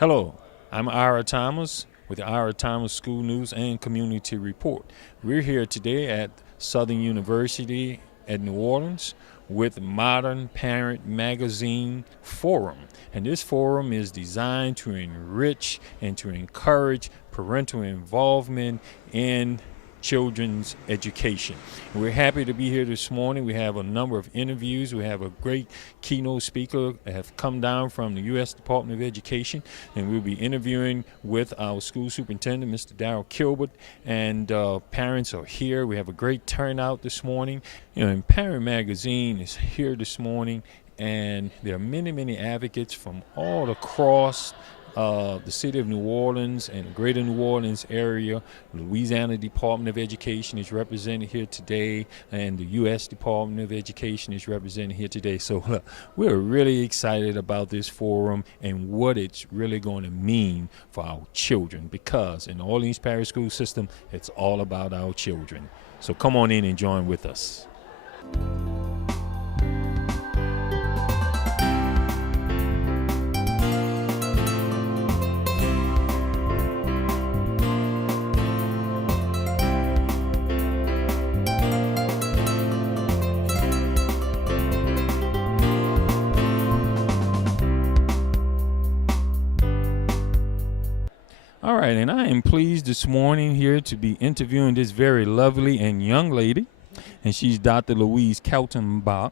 Hello, I'm Ira Thomas with the Ira Thomas School News and Community Report. We're here today at Southern University at New Orleans with Modern Parent Magazine Forum. And this forum is designed to enrich and to encourage parental involvement in children's education. And we're happy to be here this morning. We have a number of interviews. We have a great keynote speaker that have come down from the U.S. Department of Education, and we'll be interviewing with our school superintendent, Mr. Darrell Kilbert, and parents are here. We have a great turnout this morning. And Parent Magazine is here this morning, and there are many advocates from all across the city of New Orleans and the greater New Orleans area. Louisiana Department of Education is represented here today, and the U.S. Department of Education is represented here today. So we're really excited about this forum and what it's really going to mean for our children, because in the Orleans Parish School System, it's all about our children. So come on in and join with us. All right, and I am pleased this morning here to be interviewing this very lovely and young lady, and she's Dr. Louise Kaltenbaugh,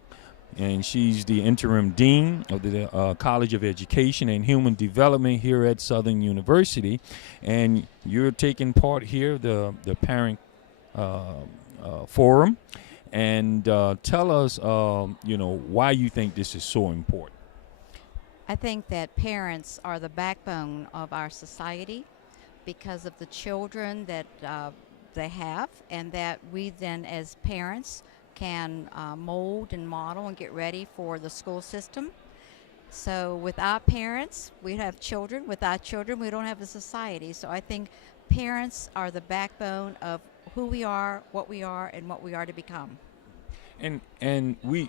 and she's the interim dean of the College of Education and Human Development here at Southern University, and you're taking part here, the parent forum, and tell us, why you think this is so important. I think that parents are the backbone of our society because of the children that they have, and that we then as parents can mold and model and get ready for the school system. So without parents, we have children. Without children, we don't have a society. So I think parents are the backbone of who we are, what we are, and what we are to become. And we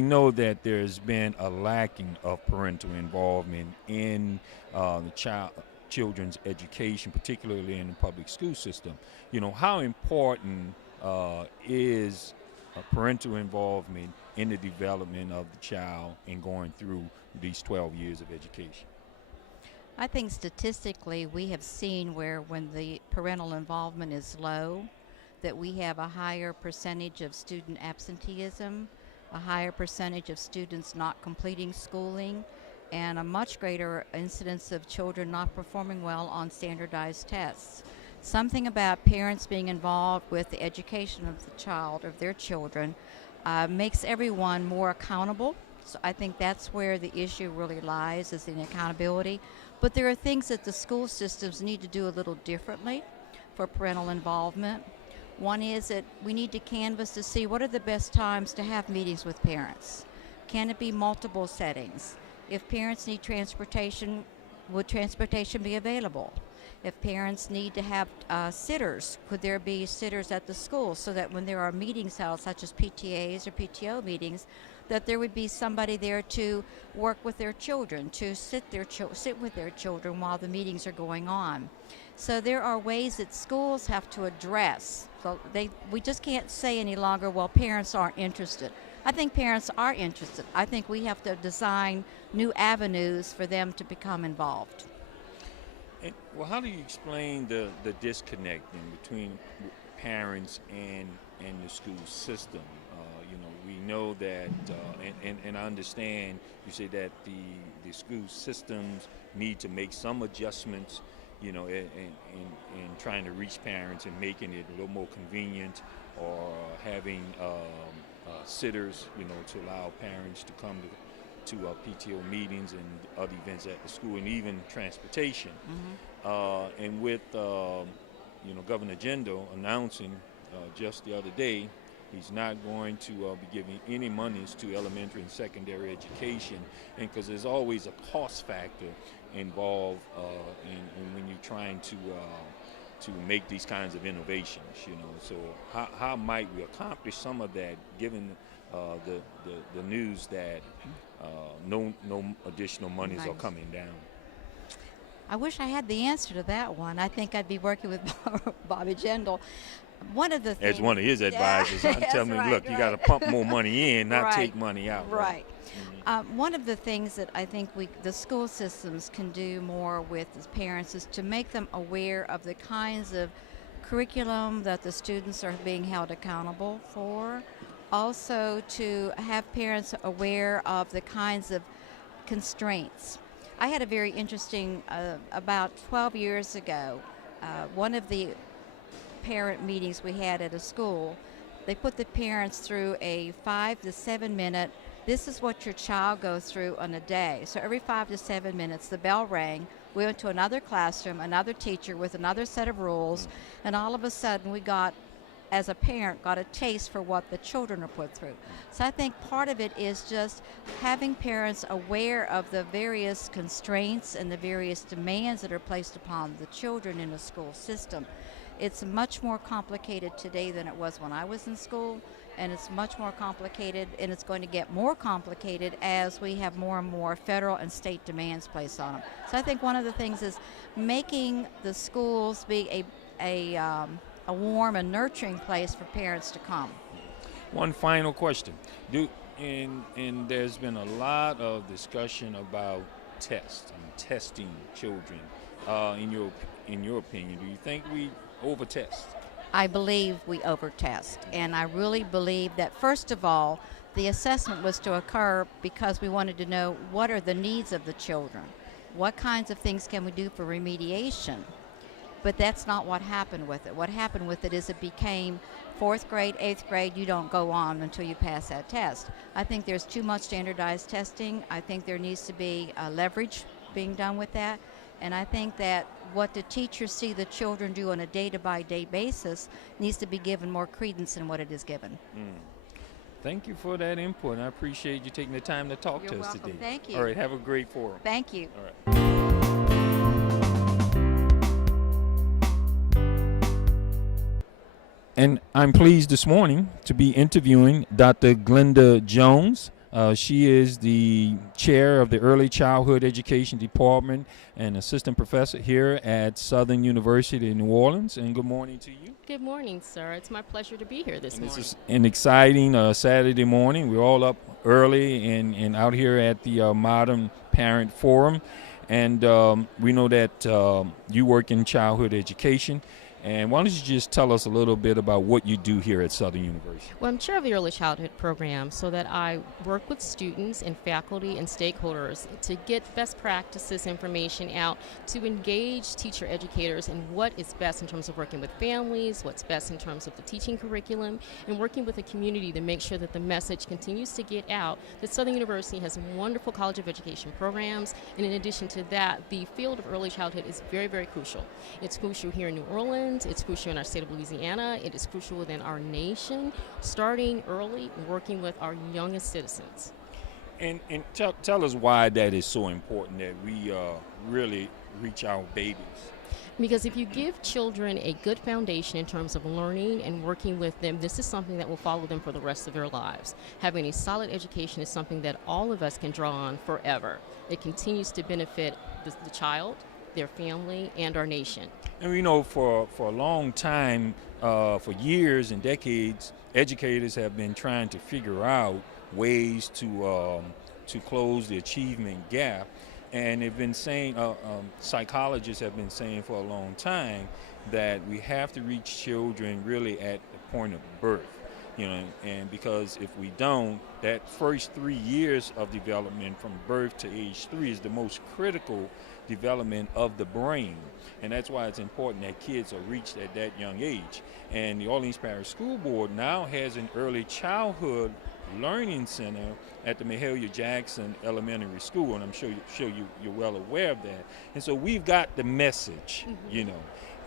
know that there's been a lacking of parental involvement in the children's education, particularly in the public school system. How important is parental involvement in the development of the child in going through these 12 years of education? I think statistically we have seen where when the parental involvement is low, that we have a higher percentage of student absenteeism, a higher percentage of students not completing schooling, and a much greater incidence of children not performing well on standardized tests. Something about parents being involved with the education of the child, of their children, makes everyone more accountable. So I think that's where the issue really lies, is in accountability. But there are things that the school systems need to do a little differently for parental involvement. One is that we need to canvass to see what are the best times to have meetings with parents. Can it be multiple settings? If parents need transportation, would transportation be available? If parents need to have sitters, could there be sitters at the school so that when there are meetings held, such as PTAs or PTO meetings, that there would be somebody there to work with their children, to sit with their children while the meetings are going on. So there are ways that schools have to address. So we just can't say any longer, well, parents aren't interested. I think parents are interested. I think we have to design new avenues for them to become involved. Well, how do you explain the disconnect between parents and the school system? We know that, and I understand you say that the school systems need to make some adjustments, in trying to reach parents and making it a little more convenient, or having sitters, to allow parents to come to PTO meetings and other events at the school, and even transportation. Mm-hmm. And with Governor Jindal announcing just the other day, he's not going to be giving any monies to elementary and secondary education, and because there's always a cost factor involved in when you're trying to make these kinds of innovations. So how might we accomplish some of that, given the news that no additional monies are coming down? I wish I had the answer to that one. I think I'd be working with Bobby Jindal. One of the things, As one of his advisors, I'm that's telling him, right, look, you got to right. pump more money in, not Right, take money out. right. One of the things that I think the school systems can do more with as parents is to make them aware of the kinds of curriculum that the students are being held accountable for. Also, to have parents aware of the kinds of constraints. I had a very interesting, about 12 years ago, one of the parent meetings we had at a school, they put the parents through a 5 to 7 minute, this is what your child goes through on a day. So every 5 to 7 minutes, the bell rang. We went to another classroom, another teacher with another set of rules, and all of a sudden we got, as a parent, got a taste for what the children are put through. So I think part of it is just having parents aware of the various constraints and the various demands that are placed upon the children in a school system. It's much more complicated today than it was when I was in school, and it's much more complicated, and it's going to get more complicated as we have more and more federal and state demands placed on them. So I think one of the things is making the schools be a warm and nurturing place for parents to come. One final question. And there's been a lot of discussion about tests and testing children. In your opinion, do you think we over-test? I believe we overtest, and I really believe that, first of all, the assessment was to occur because we wanted to know what are the needs of the children, what kinds of things can we do for remediation. But that's not what happened with it. What happened with it is it became 4th grade, 8th grade, you don't go on until you pass that test. I think there's too much standardized testing. I think there needs to be leverage being done with that. And I think that what the teachers see the children do on a day-to-day basis needs to be given more credence than what it is given. Thank you for that input. I appreciate you taking the time to talk You're to us welcome. today. Thank you. All right, have a great forum. Thank you. All right. And I'm pleased this morning to be interviewing Dr. Glenda Jones. She is the chair of the Early Childhood Education Department and assistant professor here at Southern University in New Orleans. And good morning to you. Good morning, sir. It's my pleasure to be here this morning. This is an exciting Saturday morning. We're all up early and out here at the Modern Parent Forum. And we know that you work in childhood education. And why don't you just tell us a little bit about what you do here at Southern University? Well, I'm chair of the Early Childhood Program, so that I work with students and faculty and stakeholders to get best practices information out, to engage teacher educators in what is best in terms of working with families, what's best in terms of the teaching curriculum, and working with the community to make sure that the message continues to get out that Southern University has wonderful college of education programs, and in addition to that, the field of early childhood is very, very crucial. It's crucial here in New Orleans. It's crucial in our state of Louisiana. It is crucial within our nation, starting early, working with our youngest citizens. And tell us why that is so important that we really reach our babies. Because if you give children a good foundation in terms of learning and working with them, this is something that will follow them for the rest of their lives. Having a solid education is something that all of us can draw on forever. It continues to benefit the child, their family, and our nation. And we know for a long time, for years and decades, educators have been trying to figure out ways to close the achievement gap. And they've been saying, psychologists have been saying for a long time that we have to reach children really at the point of birth. And because if we don't, that first 3 years of development from birth to age 3 is the most critical development of the brain. And that's why it's important that kids are reached at that young age. And the Orleans Parish School Board now has an early childhood learning center at the Mahalia Jackson Elementary School, and I'm sure you're well aware of that. And so we've got the message,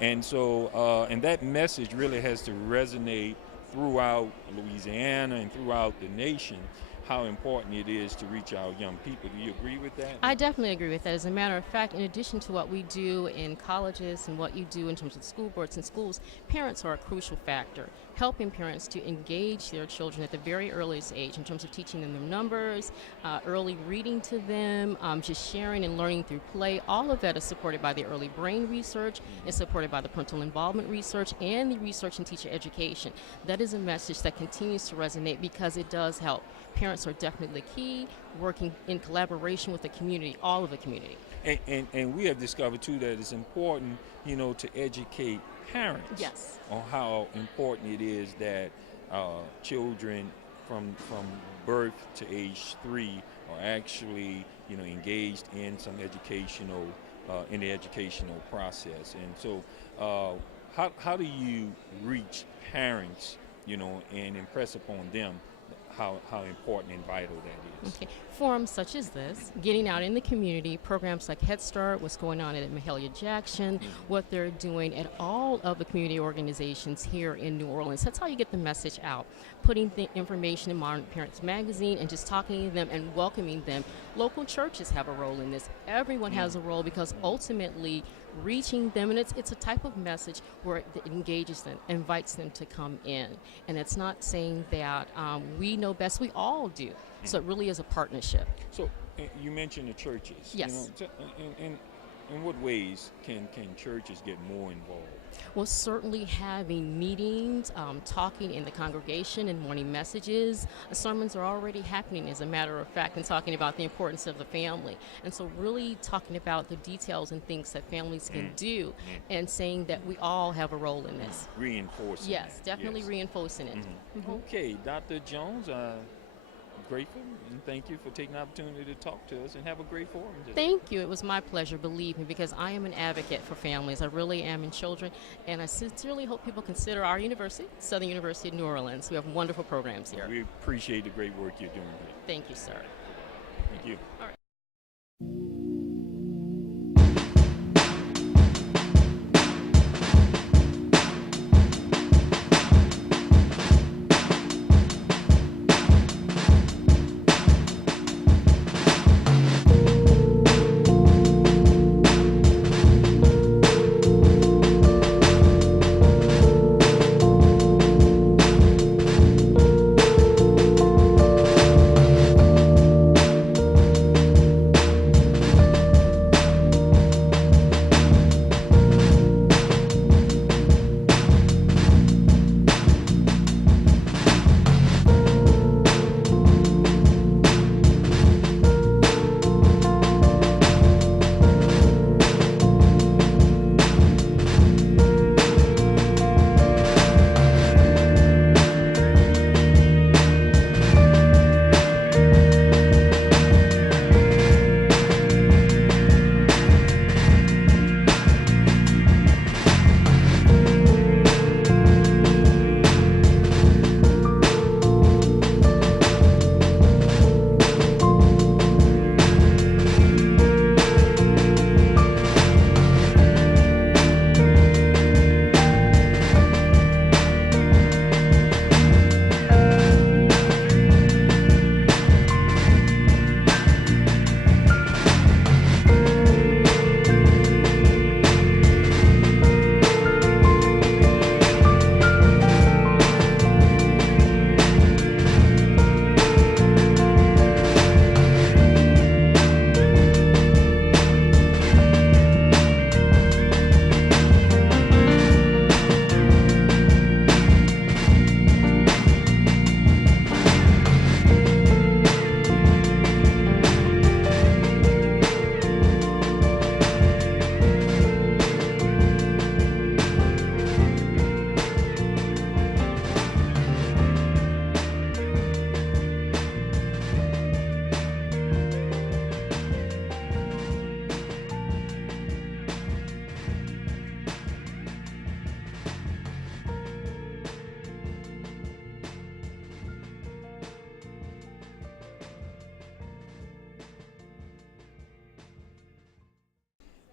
and so and that message really has to resonate throughout Louisiana and throughout the nation, how important it is to reach our young people. Do you agree with that? I definitely agree with that. As a matter of fact, in addition to what we do in colleges and what you do in terms of school boards and schools, parents are a crucial factor, helping parents to engage their children at the very earliest age in terms of teaching them the numbers, early reading to them, just sharing and learning through play. All of that is supported by the early brain research, is supported by the parental involvement research, and the research in teacher education. That is a message that continues to resonate because it does help. Parents are definitely key, working in collaboration with the community, all of the community. And we have discovered too that it's important, to educate parents Yes. on how important it is that children from birth to age 3 are actually, engaged in some educational in the educational process. And so, how do you reach parents, and impress upon them how important and vital that is? Okay. Forums such as this, getting out in the community, programs like Head Start, what's going on at Mahalia Jackson, what they're doing at all of the community organizations here in New Orleans. That's how you get the message out. Putting the information in Modern Parents Magazine and just talking to them and welcoming them. Local churches have a role in this. Everyone has a role because ultimately reaching them, and it's a type of message where it engages them, invites them to come in. And it's not saying that we know best, we all do. So it really is a partnership. So you mentioned the churches. Yes. In what ways can churches get more involved? Well, certainly having meetings, talking in the congregation and morning messages. Sermons are already happening, as a matter of fact, and talking about the importance of the family. And so really talking about the details and things that families can do and saying that we all have a role in this. Reinforcing. Yes, definitely Yes. reinforcing it. Okay, Dr. Jones, grateful and thank you for taking the opportunity to talk to us, and have a great forum today. Thank you. It was my pleasure, believe me, because I am an advocate for families. I really am in children, and I sincerely hope people consider our university, Southern University of New Orleans. We have wonderful programs here. We appreciate the great work you're doing here. Thank you, sir. Thank you. All right.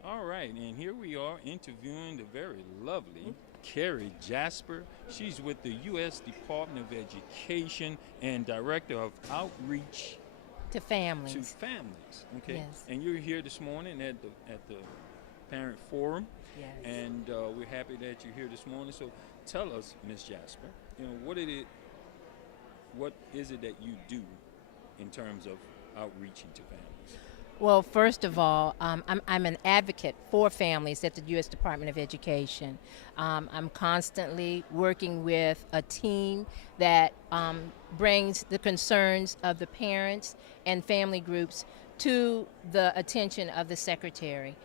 All right, and here we are interviewing the very lovely Carrie Jasper. She's with the U.S. Department of Education and Director of Outreach To families. to Families. Okay, Yes. and you're here this morning at the Parent Forum, Yes. and we're happy that you're here this morning. So tell us, Ms. Jasper, what is it that you do in terms of outreaching to families? Well, first of all, I'm an advocate for families at the U.S. Department of Education. I'm constantly working with a team that brings the concerns of the parents and family groups to the attention of the secretary.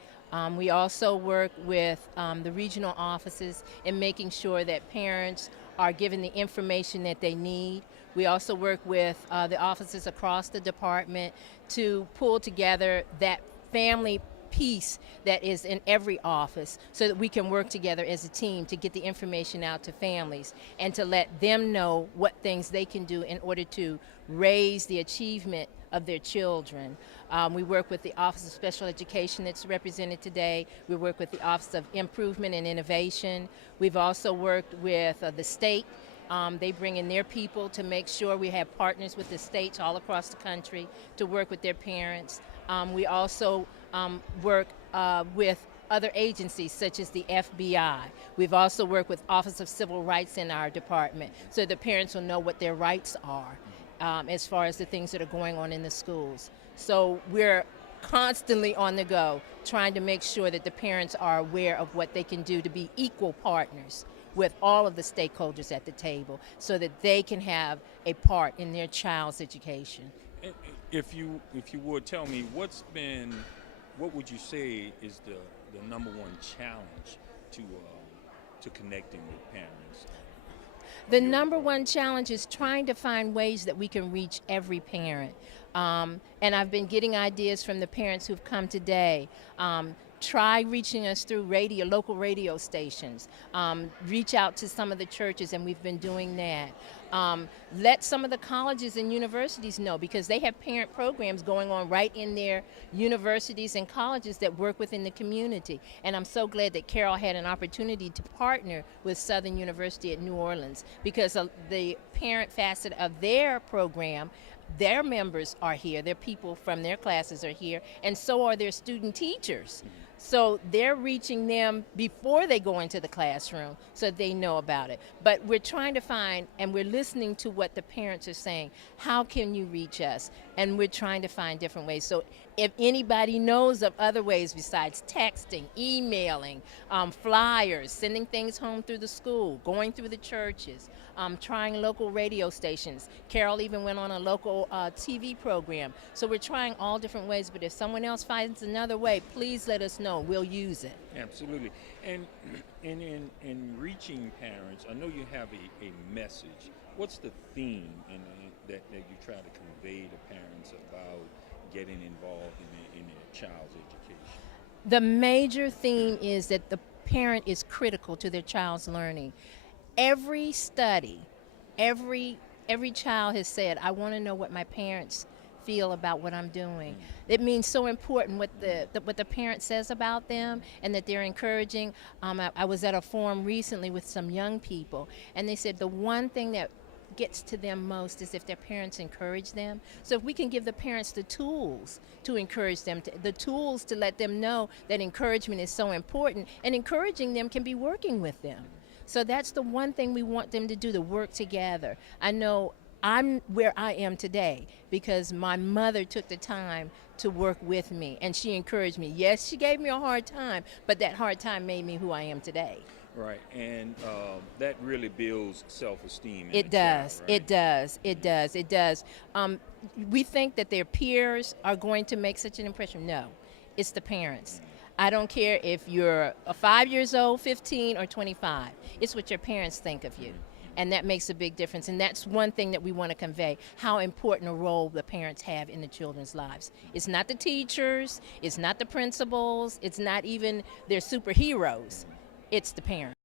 We also work with the regional offices in making sure that parents are given the information that they need. We also work with the offices across the department to pull together that family piece that is in every office so that we can work together as a team to get the information out to families and to let them know what things they can do in order to raise the achievement of their children. We work with the Office of Special Education that's represented today. We work with the Office of Improvement and Innovation. We've also worked with the state. They bring in their people to make sure we have partners with the states all across the country to work with their parents. We also work with other agencies such as the FBI. We've also worked with Office of Civil Rights in our department so the parents will know what their rights are as far as the things that are going on in the schools. So we're constantly on the go trying to make sure that the parents are aware of what they can do to be equal partners with all of the stakeholders at the table so that they can have a part in their child's education. If you would tell me what would you say is the number one challenge to connecting with parents? The number one challenge is trying to find ways that we can reach every parent. And I've been getting ideas from the parents who've come today. Try reaching us through local radio stations. Reach out to some of the churches, and we've been doing that. Let some of the colleges and universities know, because they have parent programs going on right in their universities and colleges that work within the community. And I'm so glad that Carol had an opportunity to partner with Southern University at New Orleans, because the parent facet of their program, their members are here, their people from their classes are here, and so are their student teachers. So they're reaching them before they go into the classroom so they know about it. But we're trying to find, and we're listening to what the parents are saying. How can you reach us? And we're trying to find different ways. So if anybody knows of other ways besides texting, emailing, flyers, sending things home through the school, going through the churches, trying local radio stations. Carol even went on a local TV program. So we're trying all different ways, but if someone else finds another way, please let us know. We'll use it. Absolutely. And in reaching parents, I know you have a message. What's the theme that you try to convey to parents about getting involved in their child's education? The major theme is that the parent is critical to their child's learning. Every study, every child has said, I want to know what my parents feel about what I'm doing. It means so important what the parent says about them and that they're encouraging. I was at a forum recently with some young people, and they said the one thing that gets to them most is if their parents encourage them. So if we can give the parents the tools to encourage them, the tools to let them know that encouragement is so important, and encouraging them can be working with them. So that's the one thing we want them to do, to work together. I know I'm where I am today because my mother took the time to work with me, and she encouraged me. Yes, she gave me a hard time, but that hard time made me who I am today. Right, and that really builds self-esteem. It does. Child, right? It does. It does. It does. We think that their peers are going to make such an impression. No, it's the parents. I don't care if you're 5 years old, 15, or 25. It's what your parents think of you. And that makes a big difference. And that's one thing that we want to convey, how important a role the parents have in the children's lives. It's not the teachers, it's not the principals, it's not even their superheroes. It's the parents.